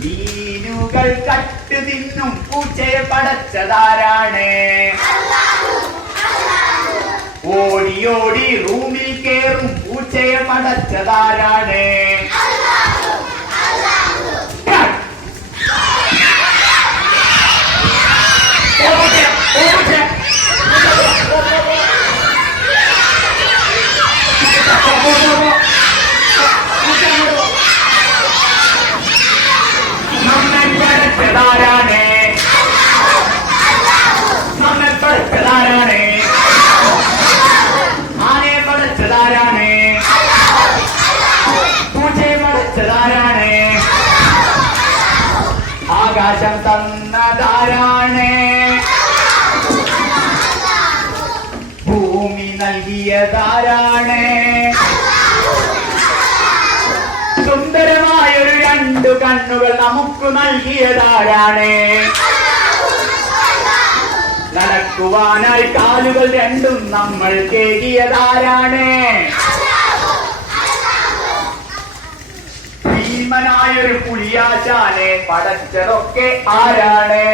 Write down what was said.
മീനുകൾ കട്ട് തിന്നും പൂച്ചയെ പടച്ചതാരാണ്? ഓടി ഓടി റൂമിൽ കേറും പൂച്ചയെ പടച്ചതാരാണ്? ആനയെ പടച്ചതാരാണ്? പൂച്ചയെ പടച്ചതാരാണ്? ആകാശം തന്നതാരാണ്? ഭൂമി നൽകിയതാരാണ്? സുന്ദരമായൊരു രണ്ടു കണ്ണുകൾ നമുക്ക് നൽകിയതാരാണ്? നടക്കുവാനായി കാലുകൾ രണ്ടും നമ്മൾ കേകിയതാരാണ്? ഭീമനായൊരു പുലിയാശാനെ പടച്ചതൊക്കെ ആരാണ്?